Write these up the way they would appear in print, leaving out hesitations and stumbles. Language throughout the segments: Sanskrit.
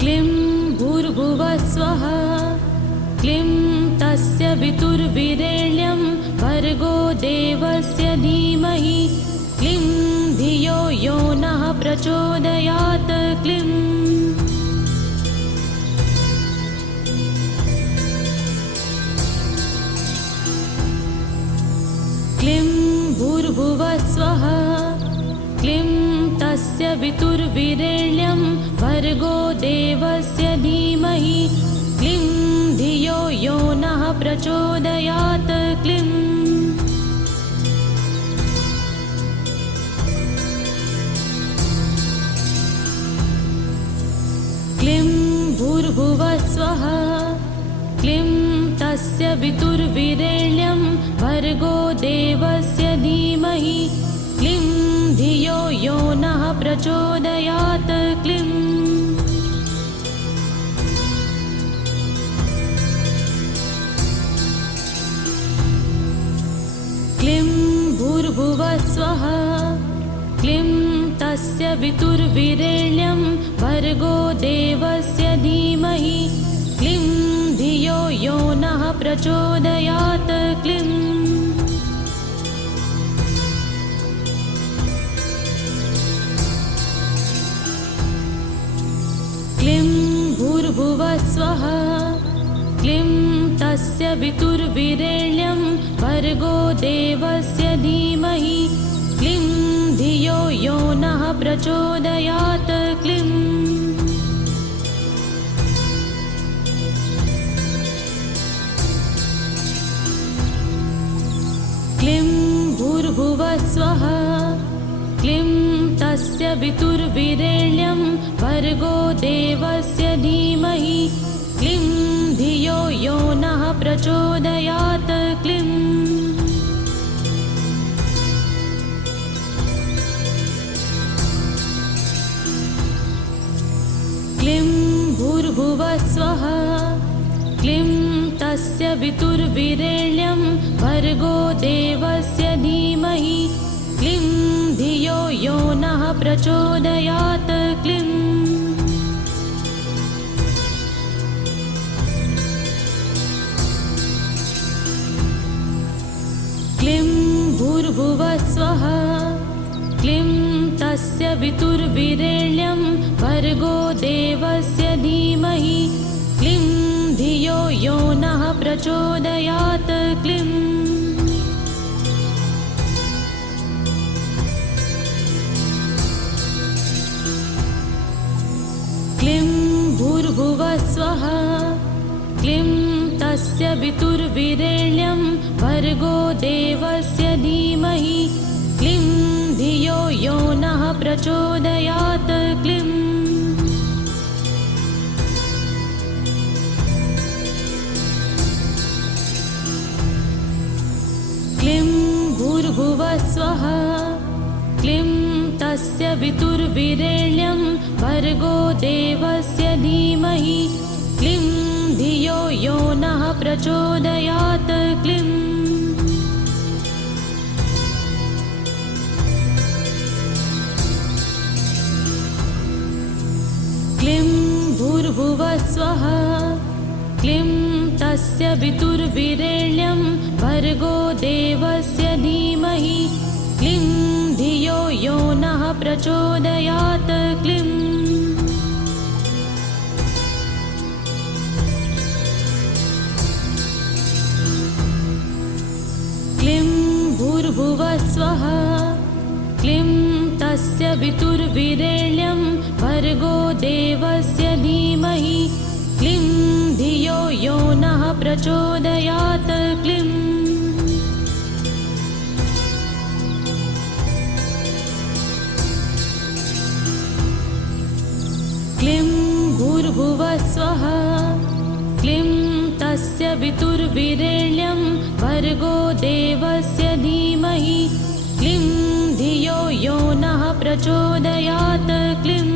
क्लीं भूर्भुवः स्वः क्लीं तस्य वितुर्वीरेण्यं भर्गो देवस्य धीमहि क्लीं धियो यो नः प्रचोदयात् क्लीं क्लीं भूर्भुवः स्वः क्लीं तस्य वितुर्वीरेण्यं भर्गो देवस्य धीमहि क्लीं धियो यो नः प्रचोदयात् क्लीं क्लीं भूर्भुवः स्वः क्लीं तस्य वितुर्वीरेण्यं भर्गो देवस्य धीमहि क्लीं धियो यो नः प्रचोदयात् क्लीं क्लीं भूर्भुवः स्वः क्लीं तस्य वितुर्वीरेण्यं भर्गो देवस्य धीमहि क्लीं धियो यो नः प्रचोदयात् क्लीं क्लीं भूर्भुवः स्वः क्लीं तस्य वितुर्वीरेण्यं भर्गो देवस्य धीमहि क्लीं धियो यो नः प्रचोदयात् क्लीं क्लीं भूर्भुवः स्वः क्लीं तस्य वितुर्वीरेण्यं भर्गो देवस्य धीमहि क्लीं धियो यो नः प्रचोदयात् क्लीं क्लीं भूर्भुवः स्वः क्लीं तस्य वितुर्वीरेण्यं भर्गो देवस्य धीमहि क्लीं धियो यो नः प्रचोदयात् क्लीं क्लीं भूर्भुवः स्वः क्लीं तस्य वितुर्वीरेण्यं भर्गो देवस्य धीमहि क्लीं धियो यो नः प्रचोदयात् क्लीं क्लीं भूर्भुवः स्वः क्लीं तस्य वितुर्वीरेण्यं भर्गो देवस्य धीमहि क्लीं धियो यो नः प्रचोदयात् क्लीं क्लीं भूर्भुवः स्वः क्लीं तस्य वितुर्वीरेण्यं भर्गो देवस्य धीमहि क्लीं धियो यो नः प्रचोदयात् क्लीं क्लीं भूर्भुवः स्वः क्लीं तस्य वितुर्वीरेण्यं भर्गो देवस्य धीमहि क्लीं धियो यो नः प्रचोदयात् क्लीं क्लीं भूर्भुवः स्वः क्लीं तस्य वितुर्वीरेण्यं भर्गो देवस्य धीमहि क्लीं धियो यो नः प्रचोदयात् क्लीं क्लीं भूर्भुवः स्वः क्लीं तस्य वितुर्वीरेण्यं भर्गो देवस्य धीमहि क्लीं धियो यो नः प्रचोदयात् क्लीं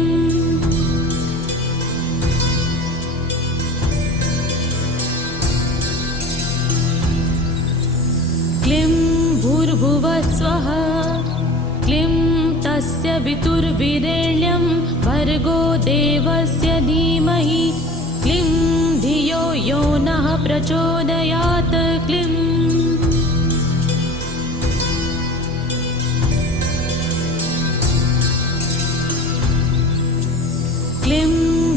क्लीं भूर्भुवः स्वः क्लीं तस्य वितुर्वीरेण्यं भर्गो देवस्य धीमहि क्लीं धियो यो नः प्रचोदयात् क्लीं क्लीं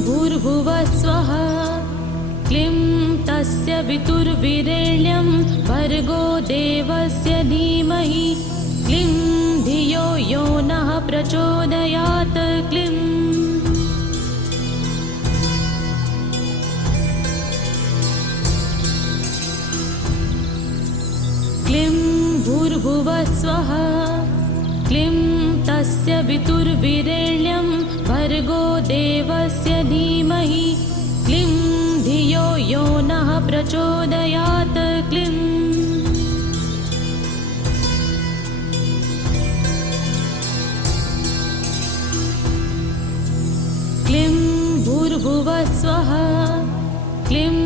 भूर्भुवः स्वः क्लीं तस्य वितुर्विरेण्यं भर्गो देवस्य धीमहि क्लीं धियो यो नः प्रचोदयात् क्लीं क्लीं भूर्भुवः स्वः क्लीं तस्य वितुर्विरेण्यं भर्गो देवस्य धीमहि क्लीं धियो यो नः प्रचोदयात् क्लीं क्लीं भूर्भुवः स्वः क्लीं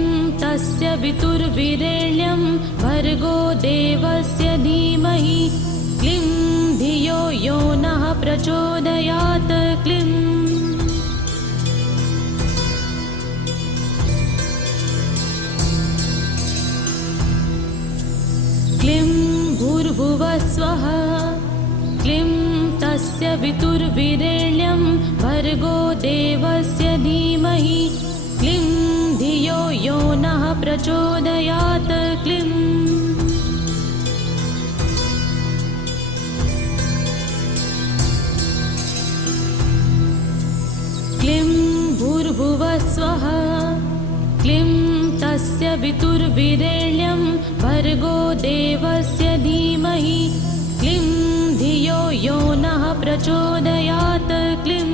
तस्य वितुर्विरेण्यं भर्गो देवस्य धीमहि क्लीं धियो यो नः प्रचोदयात् क्लीं क्लीं भूर्भुवः स्वः क्लीं तस्य वितुर्विरेण्यं भर्गो देवस्य धीमहि क्लीं धियो यो नः प्रचोदयात् क्लीं क्लीं भूर्भुवः स्वः क्लीं तस्य वितुर्विरेण्यं भर्गो देवस्य धीमहि क्लीं धियो यो नः प्रचोदयात् क्लीं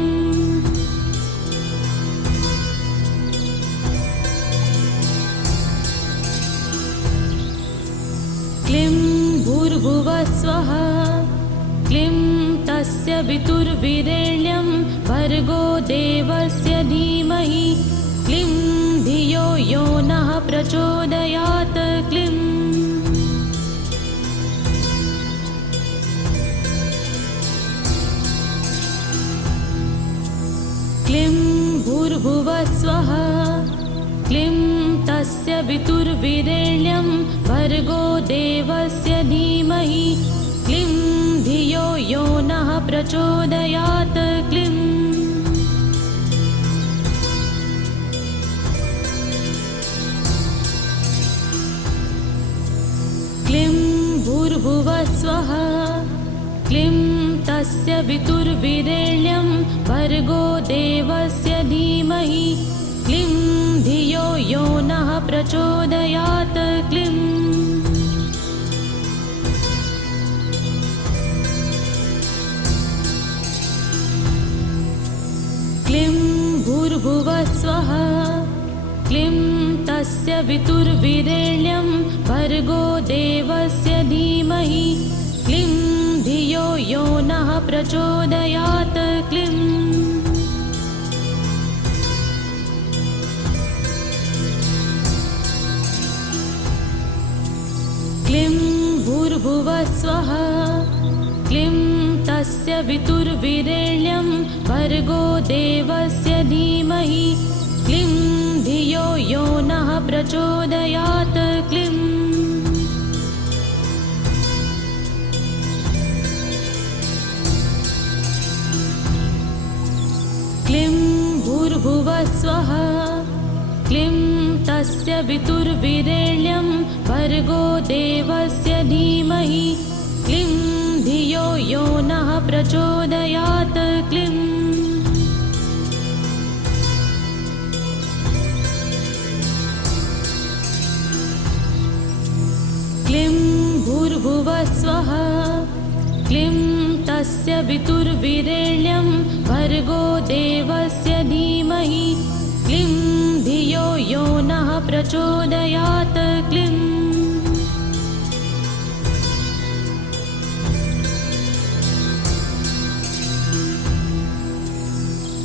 क्लीं भूर्भुवः स्वः क्लीं तस्य वितुर्विरेण्यं भर्गो देवस्य धीमहि क्लीं धियो यो नः प्रचोदयात् क्लीं क्लीं भूर्भुवः स्वः क्लीं तस्य वितुर्विरेण्यं भर्गो देवस्य धीमहि क्लीं धियो यो नः प्रचोदयात् क्लीं क्लीं भूर्भुवः स्वः क्लीं तस्य वितुर्विरेण्यं भर्गो देवस्य धीमहि क्लीं धियो यो नः प्रचोदयात् क्लीं क्लीं भूर्भुवः स्वः क्लीं तस्य वितुर्विरेण्यं भर्गो देवस्य धीमहि क्लीं धियो यो नः प्रचोदयात् क्लीं क्लीं भूर्भुवः स्वः क्लीं तस्य वितुर्विरेण्यं भर्गो देवस्य धीमहि क्लीं धियो यो नः प्रचोदयात् क्लीं क्लीं भूर्भुवः स्वः क्लीं तस्य वितुर्विरेण्यं भर्गो देवस्य धीमहि क्लीं धियो यो नः प्रचोदयात् क्लीं क्लीं भूर्भुवः स्वः क्लीं तस्य वितुर्विरेण्यं भर्गो देवस्य धीमहि क्लीं धियो यो नः प्रचोदयात् क्लीं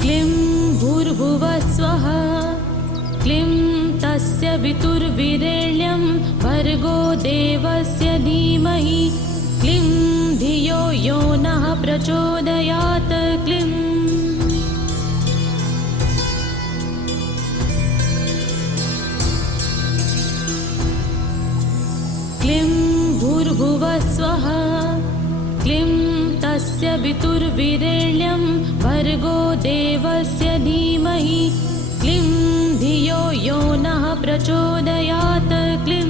क्लीं भूर्भुवः स्वः क्लीं तस्य वितुर्विरेण्यं भर्गो देवस्य धीमहि क्लीं धियो यो नः प्रचोदयात् क्लीं भूर्भुवः स्वः क्लीं तस्य वितुर्वीरेण्यं भर्गो देवस्य धीमहि क्लीं धियो यो नः प्रचोदयात् क्लीं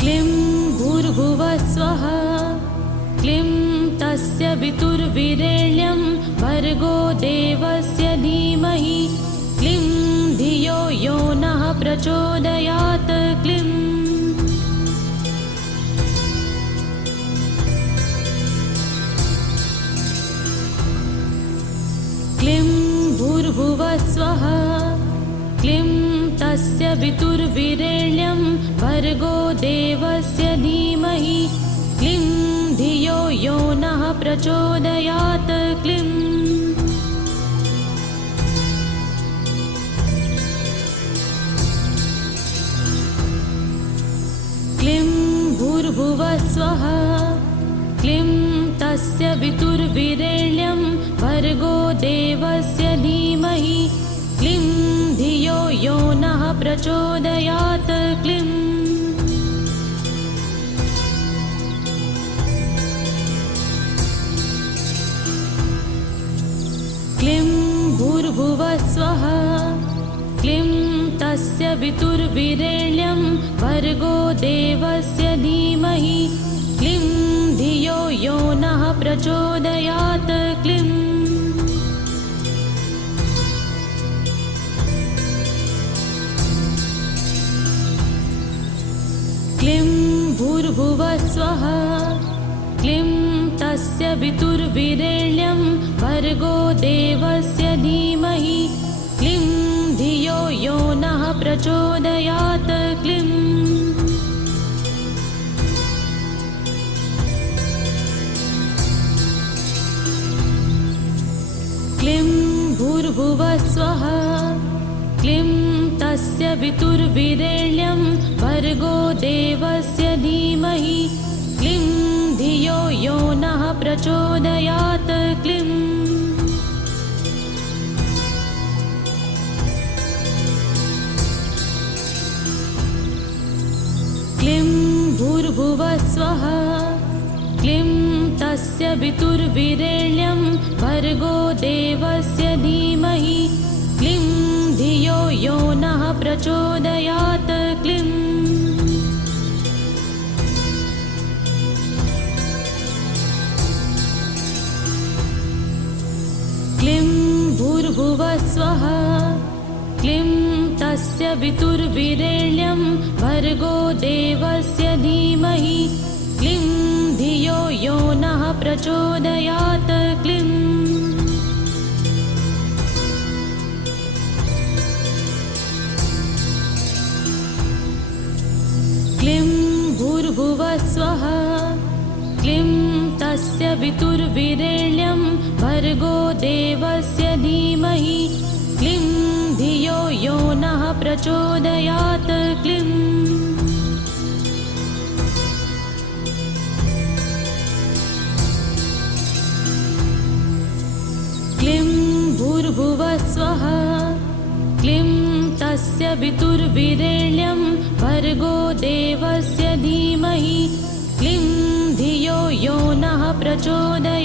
क्लीं भूर्भुवः स्वः क्लीं तस्य वितुर्वीरेण्यं भर्गो देवस्य धीमहि क्लीं धियो यो नः प्रचोदयात् क्लीं क्लीं भूर्भुवः स्वः क्लीं तस्य वितुर्वीरेण्यं भर्गो देवस्य धीमहि क्लीं धियो यो नः प्रचोदयात् क्लीं क्लीं भूर्भुवः स्वः क्लीं तस्य वितुर्वीरेण्यं भर्गो देवस्य धीमहि क्लीं धियो यो नः प्रचोदयात् क्लीं क्लीं भूर्भुवः स्वः क्लीं तस्य वितुर्वीरेण्यं भर्गो देवस्य धीमहि क्लीं धियो यो नः प्रचोदयात् क्लीं क्लीं भूर्भुवः स्वः क्लीं तस्य वितुर्वीरेण्यं भर्गो देवस्य धीमहि क्लीं धियो यो नः प्रचोदयात् क्लीं क्लीं भूर्भुवः स्वः क्लीं तस्य वितुर्वीरेण्यं भर्गो देवस्य धीमहि क्लीं धियो यो नः प्रचोदयात् क्लीं क्लीं भूर्भुवः स्वः क्लीं तस्य वितुर्वीरेण्यं भर्गो देवस्य धीमहि क्लीं धियो यो नः प्रचोदयात् क्लीं क्लीं भूर्भुवः स्वः क्लीं तस्य वितुर्वीरेण्यं भर्गो देवस्य धीमहि क्लीं धियो यो नः प्रचोदयात् क्लीं क्लीं भूर्भुवः स्वः क्लीं तस्य वितुर्वीरेण्यं भर्गो देवस्य धीमहि क्लीं धियो यो नः प्रचोदयात् क्लीं क्लीं भूर्भुवः स्वः क्लीं तस्य वितुर्वीरेण्यं भर्गो देवस्य धीमहि क्लीं धियो यो नः प्रचोदयात्